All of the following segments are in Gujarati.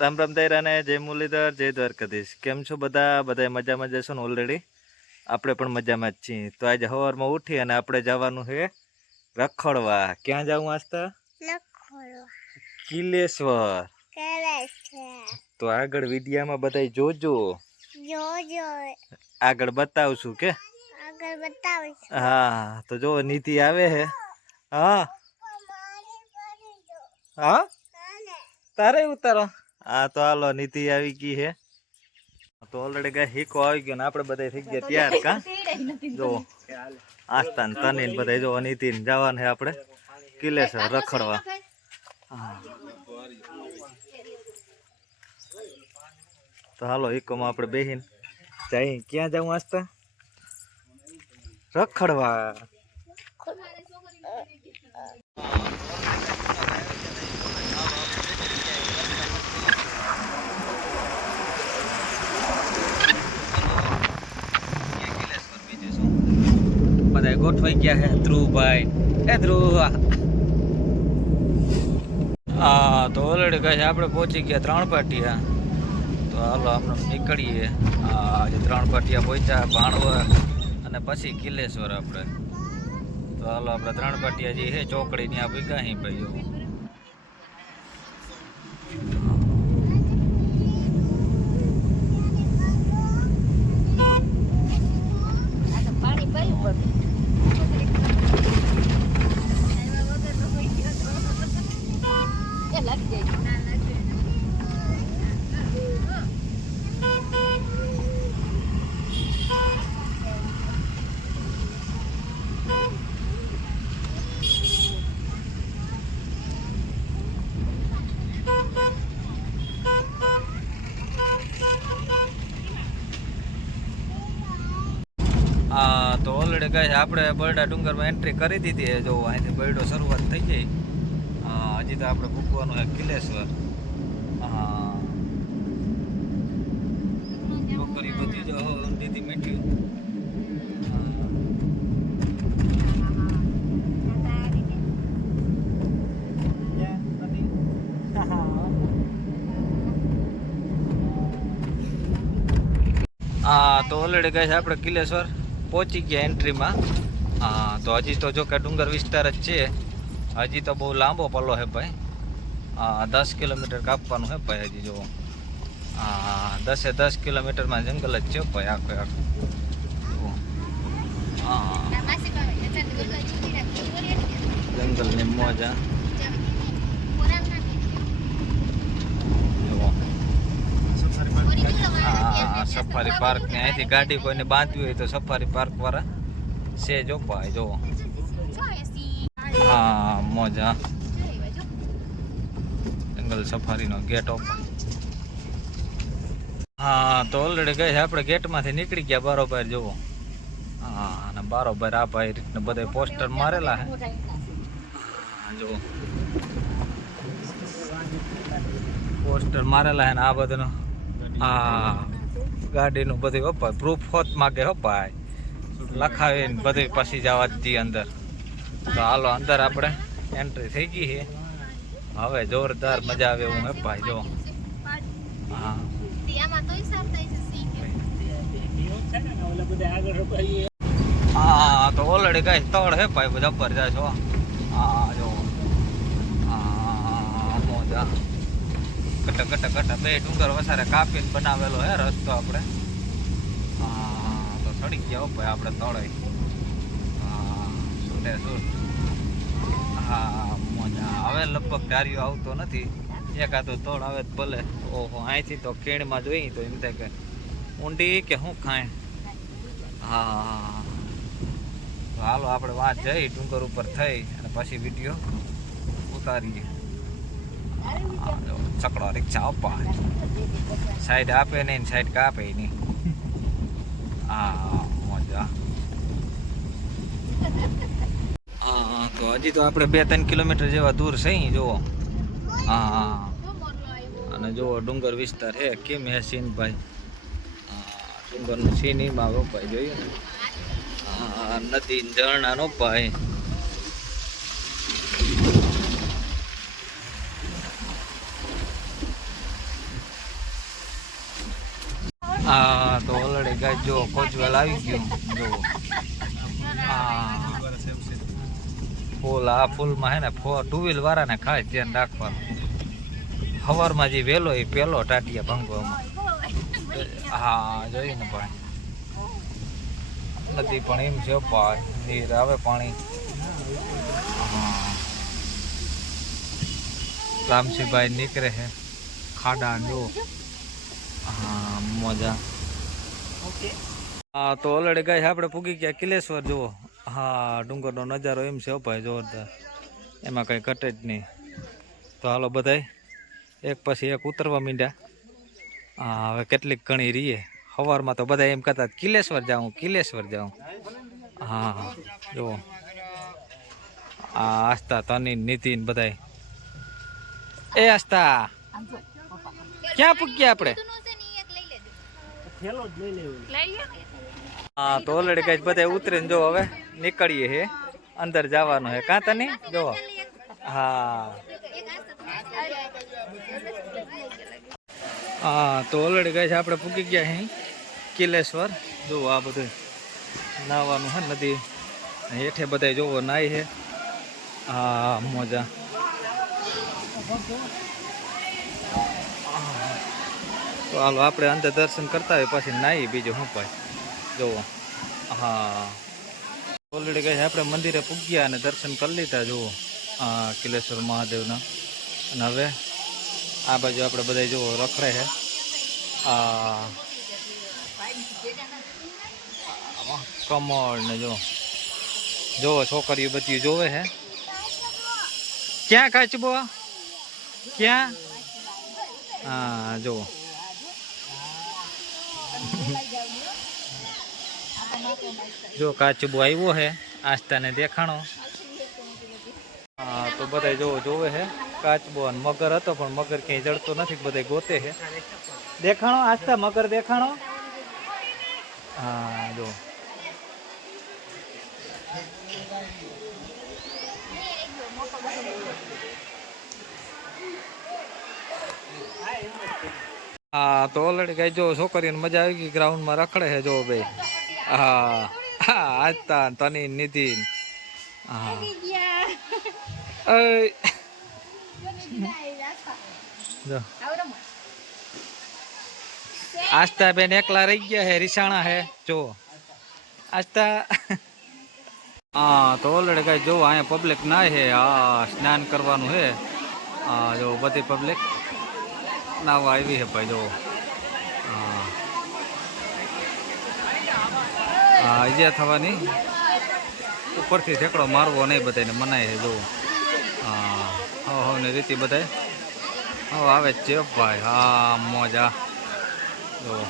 રામ રામ તૈરાને જય મુરલીધર જય દ્વારકાધીશ. કેમ છો બધા? બધા મજામાં જશો ને ઓલરેડી આપણે પણ મજામાં જ છીએ. તો આજે સવારમાં ઉઠી અને આપણે જવાનું છે રખડવા. ક્યાં જવું આસ્તા કિલેશ્વર. તો આગળ વિદ્યામાં બધા જોજો. જોજો. આગળ બતાવશું કે? આગળ બતાવીશ. હા તો જો નીતિ આવે છે. હા. હા? તારે ઉતારો. હા તો હાલો નીતિ આવી ગઈ છે તો ઓલરેડી ગાય હીકો આવી ગયો ને આપણે બધા થઈ ગયા તૈયાર કા? જો આસ્તા ને તની ને બધા જો નીતિ ને જવાનું છે આપણે કિલેશ્વર રખડવા. તો હાલો ઈકોમાં આપણે બેહીને જઈ ક્યાં જવું આસ્તા રખડવા. બધા ગોઠવાઈ ગયા છે ધ્રુવભાઈ. એ ધ્રુવ. હા તો ઓલરેડી કહે આપણે પહોંચી ગયા ત્રણ પાટિયા. તો હાલો આપણે નીકળીએ. હા આજે ત્રણ પાટિયા પહોંચ્યા ભાણવર અને પછી કિલેશ્વર આપણે. તો હાલો આપણે ત્રણ પાટિયા જે છે ચોકડી ત્યાં ભીગા અહીં ભાઈ જો. પાણી ભર્યું એ લાગી જાય હા છે આપણે બરડા ડુંગરમાં એન્ટ્રી કરી દીધી જો, અહીંથી બરડો શરૂઆત થઈ ગઈ. હજી તો આપણે ભૂકવાનું છે કિલેશ્વર છોકરી બધી જો દીધી મીઠી. હા. તો ઓલરેડી કહે છે આપણે કિલેશ્વર પહોંચી ગયા એન્ટ્રીમાં. હા તો હજી તો જો કે ડુંગર વિસ્તાર જ છે. હજી તો બહુ લાંબો પલ્લો છે ભાઈ. હા દસ કિલોમીટર કાપવાનું છે ભાઈ હજી જો હા દસે દસ કિલોમીટરમાં જંગલ જ છે ભાઈ આખે આખું. જુઓ. હા. જંગલની મોજ હા જુઓ. હા સફારી પાર્ક ને અહીંથી ગાડી કોઈને બાંધવી હોય તો સફારી પાર્ક વાળા છે જો ભાઈ જો. હા મોજા. જંગલ સફારીનો ગેટ ઓપન હા તો ઓલરેડી ગઈ આપણે ગેટમાંથી નીકળી ગયા બરોબર જુઓ. હા અને બરોબર આ ભાઈ રીતના બધા પોસ્ટર મારેલા હા, જુઓ. પોસ્ટર મારેલા હે ને આ બધાનો. હા. ગાડીનું બધું વપાય પ્રૂફ હોત માગે ભાઈ. લખાવીને બધું પછી જવા દી અંદર. તો હાલો, અંદર આપણે એન્ટ્રી થઈ ગઈ છે. હવે જોરદાર મજા આવે હે ભાઈ, જો. હા. હા, તો ઓલરેડી કઈ તળ હે ભાઈ બધા પર જાય હા જો હા, મોજા. કટ કટ કટ બે ડુંગર વસારે કાપીને બનાવેલો હે રસ્તો આપણે. હા, તો સડી ગયા ભાઈ આપણે તળે. હા સુટે સુટ હા, મજા. હવે લગભગ ધાર્યો આવતો નથી. એકાદો તળ આવે તો ભલે. ઓહો, અહીંથી તો ખીણમાં જોઈ તો એમ થાય કે ઊંડી કે શું ખાય? હા હા. તો હાલો, આપણે વાત જઈ ડુંગર ઉપર થઈ અને પછી વીડિયો ઉતારીએ. ચકડો રિક્ષા આપવા સાઈડ આપે નહીં સાઈડ કાપે નહીં હા મજા હા તો હજી તો આપણે બે ત્રણ કિલોમીટર જેવા દૂર છે જુઓ હા હા. અને જુઓ ડુંગર વિસ્તાર હે કેમ હે સીન ભાઈ? હા ડુંગરનું સીન એમાં રોપાઈ જોયું ને નદી ઝરણા નો હા તો ઓલરેડી ગાય જો કોચવેલ આવી ગયું, જો. હા ફૂલ, આ ફૂલમાં હે ને ટુ વ્હીલ વાળાને ખાય, ધ્યાન રાખવાનું. સવારમાં જે વેલો એ પેલો ટાટિયા ભાંગવામાં. હા, જોઈએ ને ભાઈ. નથી પણ એમ છે ભાઈ, નીર આવે પાણી. હા. રામસિંહભાઈ નીકળે છે ખાડા, જો. હા. મજા. હા તો ઓલરેડી ગઈ આપણે પૂગી ગયા. કિલેશ્વર જુઓ. હા ડુંગરનો નજારો એમ છે ભાઈ જોરદાર. એમાં કંઈ ઘટે જ નહીં. તો હાલો બધાય એક પછી એક ઉતરવા માંડ્યા. હા હવે કેટલીક ઘણી રહીએ સવારમાં તો બધા એમ કહેતા કિલેશ્વર જાઉં કિલેશ્વર જાઉં. હા હા જુઓ. આ આસ્તા તની નીતિન બધાય. એ આસ્તા ક્યાં પૂગ્યા આપણે? હા તો ઓલરેડી કઈ બધા ઉતરીને જો હવે નીકળીએ હે. અંદર જવાનું હે. કાં તને? જો. હા. હા તો ઓલરેડી કઈ આપણે પૂકી ગયા હે. કિલેશ્વર. જો આ બધું નાવાનું હે નદી. હેઠે બધા જોવો નાય હે હા મોજા. તો હાલો, આપણે અંદર દર્શન કરતા હોય, પછી નાહી, બીજું શું પાય જુઓ. હા. ઓલરેડી કહે છે, આપણે મંદિરે પૂગ્યા અને દર્શન કરી લીધા, જુઓ. હા કિલેશ્વર મહાદેવના. અને હવે આ બાજુ આપણે બધા જુઓ, રખડે છે. આ કમળ ને જો જોવો છોકરીઓ બધી જોવે છે. ક્યાં કાચબો ક્યાં? હા, જુઓ. જો કાચબો આવ્યો હે આસ્તાને દેખાણો. હા, તો બધા જોવો જોવે હે, કાચબો મગર હતો, પણ મગર ક્યાંય જડતો નથી બધા ગોતે છે દેખાણો આસ્તા મગર દેખાણો? હા, જો. હા, તો ઓલરેડી કઈ જો છોકરીને મજા આવી ગઈ ગ્રાઉન્ડમાં રખડે છે જો ભાઈ. હા હા આજતા તની નિધિન. હા. આસ્તા બેન એકલા રહી ગયા હે રીસાણા હે. જો. આસ્તા હા તો ઓલરેડી કઈ જો અહીંયા પબ્લિક ના હે. હા સ્નાન કરવાનું હે. હા જો બધી પબ્લિક નાવા આવી છે ભાઈ જો હા હા ઈજા થવાની. ઉપરથી ઠેકડો મારવો નહીં બધાને મનાય છે જો હા હવ ને રીતિ બધાય. હવે આવે છે ભાઈ, હા, મોજા. જોવો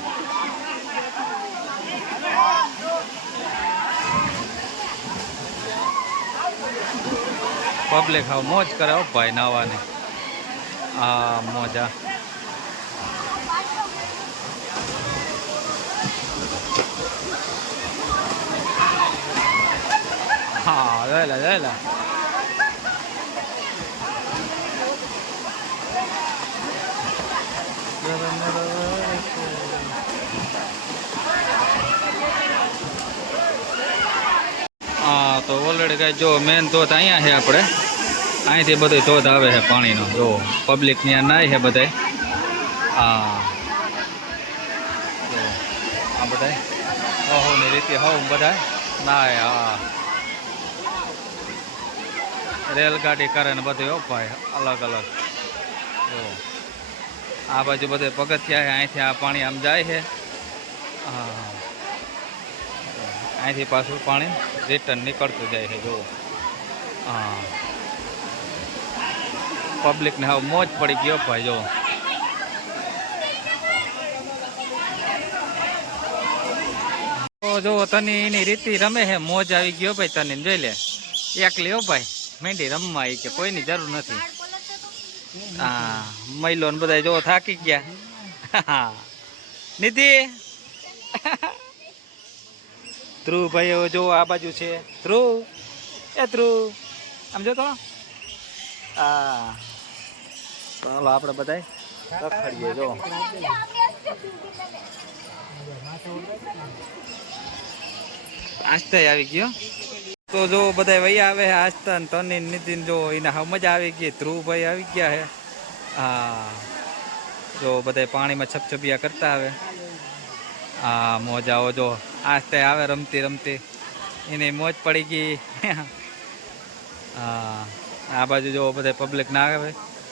પબ્લિક હવે મોજ કરે ભાઈ, નાવાની. હા મોજા. હા જોયેલા જોયેલા હા તો ઓલરેડી કઈ જો મેન ધોધ અહીંયા છે આપણે. અહીંથી બધું ધોધ આવે છે પાણીનો. જો પબ્લિક ત્યાં નાય છે બધાય. હા જો, આ બધાય. હવની રીતે હો બધા નાય હા રેલગાડી કરે ને બધું એવું અલગ અલગ. જો, આ બાજુ બધે પગથિયા અહીંથી આ પાણી આમ જાય છે. હા અહીંથી પાછું પાણી રિટર્ન નીકળતું જાય છે, જુઓ. હા. પબ્લિકને હવે મોજ પડી ગયો ભાઈ જો જો તને એની રીતિ રમે છે, મોજ આવી ગયો ભાઈ તને જોઈ લે. એકલી હો ભાઈ. મેંડી રમવા ઈ કે કોઈની જરૂર નથી. હા મહિલો ને બધા જો થાકી ગયા. હા નિધિ. ધ્રુવ ભાઈ જો આ બાજુ છે. ધ્રુવ એ ધ્રુવ આમ જો તો. હા. ચાલો આપણે બધા રખડીએ જો આસ્તે આવી ગયો. તો જો બધા વૈયા આવે છે આસ્તા ને તની નીતિન જો એને સમજ મજા આવી ગઈ ધ્રુવભાઈ આવી ગયા છે હા. જો બધા પાણીમાં છપછપિયા કરતા આવે. હા મોજાઓ જો. આસ્તે આવે રમતી રમતી. એને મોજ પડી ગઈ. હા. આ બાજુ જો બધા પબ્લિક ના આવે.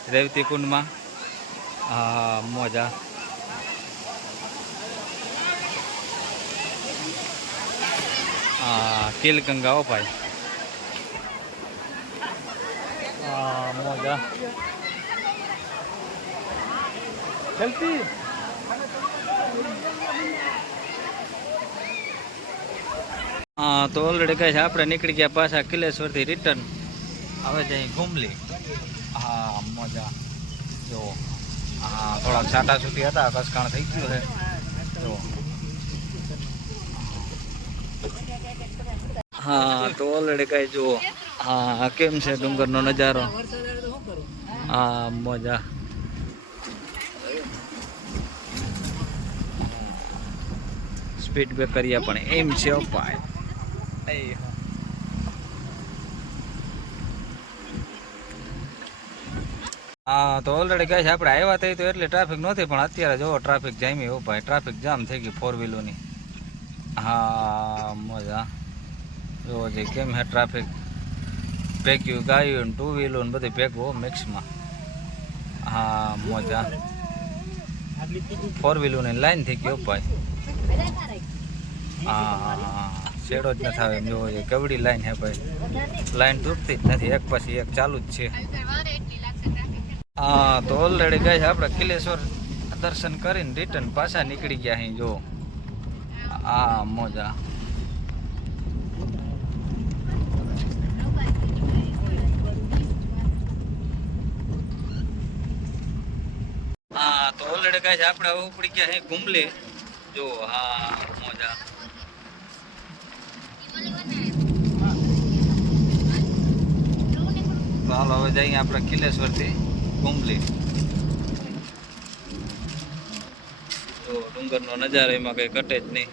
રેવતી કુંડમાં. હા, મોજા. હા કિલગંગા ઓ ભાઈ. હા મોજા. જલ્દી હા તો ઓલરેડી કહે છે આપણે નીકળી ગયા પાછા કિલેશ્વરથી રિટર્ન હવે જઈ ઘૂમલી હા મજા. જો હા થોડાક છાટા છૂટી હતા કસકાણ થઈ ગયું છે. જો. હા, તો ઓલરેડી કઈ જુઓ. હા, કેમ છે ડુંગરનો નજારો? હા, મજા. સ્પીડ બ્રેકરિયા પણ એમ છે અપાય હા. તો ઓલરેડી કહે છે, આપણે આવ્યા થઈ તો એટલે ટ્રાફિક નહોતી, પણ અત્યારે જો ટ્રાફિક જામી, હો ભાઈ. ટ્રાફિક જામ થઈ ગઈ ફોર વ્હીલોની હા, મજા. જો જે કેમ હે ટ્રાફિક પેક્યું, ગાયું ટુ વ્હીલો ને બધી ભેગું મિક્સમાં હા, મોજા. ફોર વ્હીલોની લાઈન થઈ ગયો ભાઈ. હા શેડો જ નથી આવે જોવો છે. કેવડી લાઈન હે ભાઈ. લાઈન તૂટતી જ નથી. એક પછી એક ચાલુ જ છે. હા, તો ઓલરેડી ગઈ આપણે કિલેશ્વર દર્શન કરીને રિટર્ન પાછા નીકળી ગયા અહીં જો હા, મોજા. કહે છે, આપણે હવે ઉપડી ગયા ઘૂમલી જો, હા, મોજા. હાલો, હવે જઈએ આપણે કિલેશ્વરથી ઘૂમલી તો ડુંગરનો નજારો એમાં કઈ કટે જ નહીં.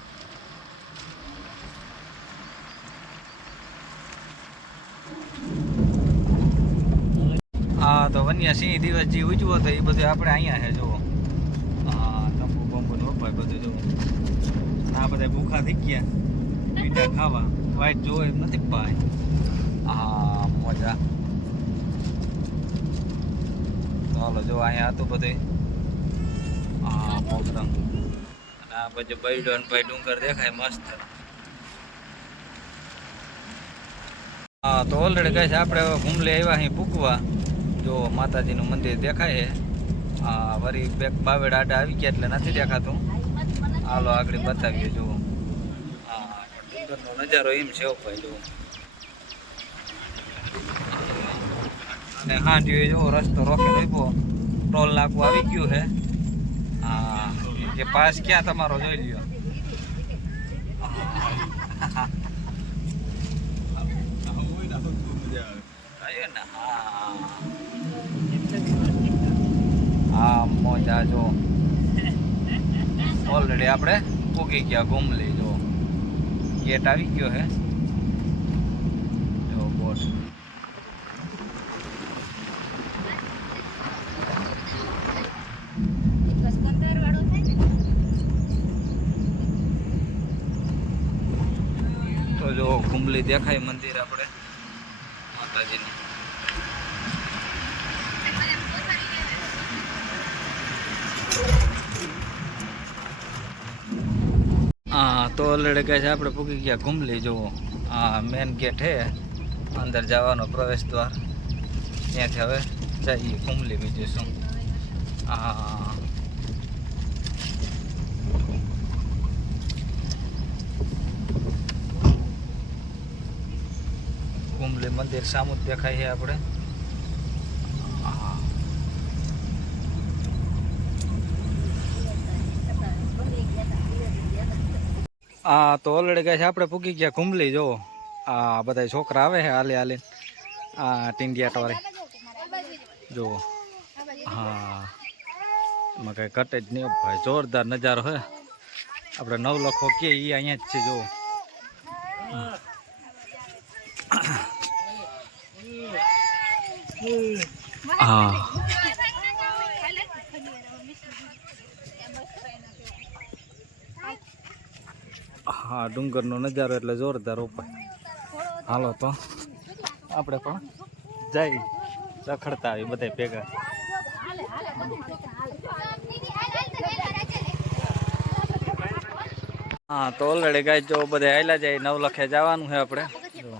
હા, તો વન્યા સિંહ દિવસ જે ઉજવો તો એ બધું આપણે અહીંયા છે હા નો ભાઈ બધું જો. આ બધા ભૂખા થઈ ગયા. પીઠા ખાવા. વાઈટ જોવો એમ નથી ભાઈ. હા મજા. હાલો જો અહીંયા હતું બધું. હા પોખરમ અને આ બાજુ બૈડો ને ભાઈ ડુંગર દેખાય મસ્ત. હા, તો ઓલરેડી કહે છે આપણે હવે ઘૂમલે આવ્યા અહીં પૂકવા જો માતાજીનું મંદિર દેખાય છે. હા વરી બેક બાવેડ આડા આવી ગયા એટલે નથી દેખાતું. હાલો આગળ બતાવીએ જુઓ. હા ડુંગરનો નજારો એમ છે હો ભાઈ જુઓ. અને હા એ જો રસ્તો રોકે રોક્યો ટોલ નાકું આવી ગયું છે. હા એ પાસ ક્યાં તમારો જોઈ લ્યો. ને હા. હા મોજા જો. ઓલરેડી આપણે પૂગી ગયા ગુમલી, જો. ગેટ આવી ગયો હે. જો બોટ તો જો ઘુમલી દેખાય મંદિર આપણે. માતાજીનું હા તો ઓલરેડી કહે છે, આપણે પૂકી ગયા ઘુમલી, જુઓ. હા મેન ગેટ હે, અંદર જવાનો પ્રવેશ દ્વાર. ત્યાંથી હવે જઈએ ઘુમલી બીજું શું. હા કુંબલી મંદિર સામું દેખાય છે આપણે. હા તો ઓલરેડી છે આપણે પૂગી ગયા ઘૂમલી જો આ બધા છોકરા આવે છે હાલે હાલે. આ ટીંડિયા ટોરે જો હા. એમાં કઈ ઘટે જ નહીં ભાઈ. જોરદાર નજારો હે. આપણે નવ લખો કે એ અહીંયા જ છે જો હા. હા ડુંગરનો નજારો એટલે જોરદાર ઉપર. હાલો તો આપણે પણ જઈ રખડતા આવી બધા ભેગા. હા તો ઓલરેડી ગાય જો બધા આયલા જાય નવલખે જવાનું છે આપણે. જો.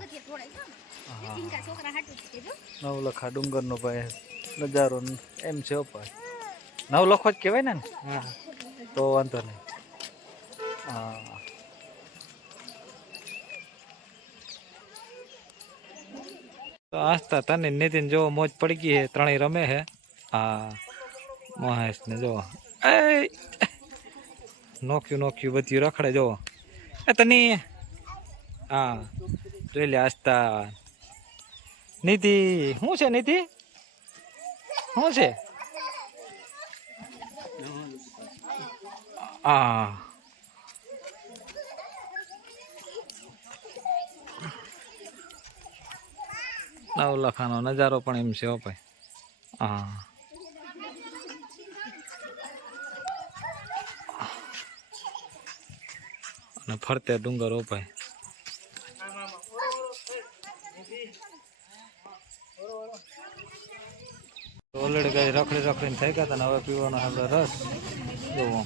નવલખા ડુંગરનો ભાઈ નજારો એમ છે ભાઈ નવલખો જ કહેવાય ને? હા. તો વાંધો નહીં. હા. તો આસ્તા તને નીતિન જો મોજ પડી ગઈ છે ત્રણેય રમે છે હા મહેશ ને જો એ નોખ્યું નોખ્યું બધું રખડે જો એ તને, હા જોઈ લે આસ્તા નીતિ શું છે નીતિ? શું છે? હા. નવલખાનો નજારો પણ એમ છે ભાઈ. હા. અને ફરતે ડુંગર ઓપાય ભાઈ. ઓલરેડી કઈ રખડી રખડીને થઈ ગયા હતા હવે પીવાનો આપણે રસ. જોવો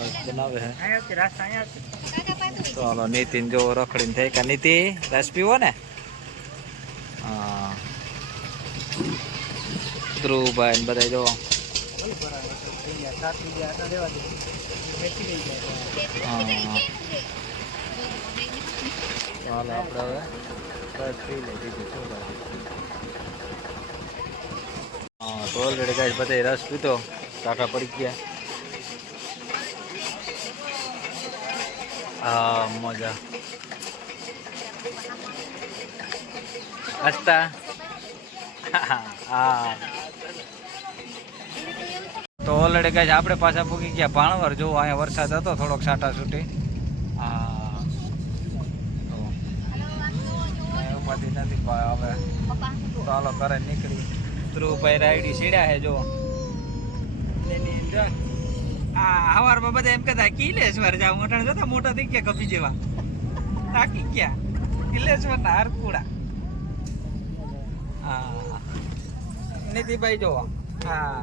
રસ બનાવે છે. ચાલો નીતિન જો રખડીને થઈ ગયા. નીતિ રસ પીવો ને? ધ્રુવભાઈ ને બધા જો ચાલો આપણે હવે તો ઓલરેડી બધાય રસ પીતો કાકા પડી ગયા. હા, મજા. હસતા હા. તો ઓલરેડી ગાઈસ આપણે પાછા પૂગી ગયા. ભાણવર જો અહીંયા વરસાદ હતો, થોડોક છાંટા. છૂટી કાંઈ ઉપાધિ નથી હવે ચાલો કરે નીકળી ધ્રુવભાઈ રાયડી સીડ્યા છે જો આ હવારમાં બધા એમ કહેતા, કિલેશ્વર જાવ મોટા જતા મોટા થઈ ગયા કપી જેવા. ગયા. કિલેશ્વર ના હરકુડા નીતિભાઈ જોવા. હા.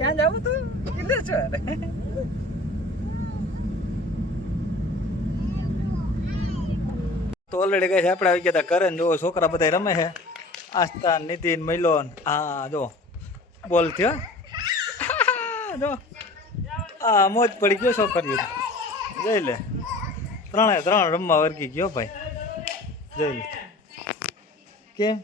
ક્યાં જવું તું કિલેશ્વર તો ઓલરેડી કઈ આપણે આવી ગયા હતા કરે જો છોકરા બધા રમે છે. આસ્થા નીતિન મૈલોન હા જો બોલ થયો. જો. આ મોજ પડી ગયો છોકરીઓ. જઈ લે. ત્રણે ત્રણ રમવા વર્ગી ગયો ભાઈ. જઈ લે. કેમ?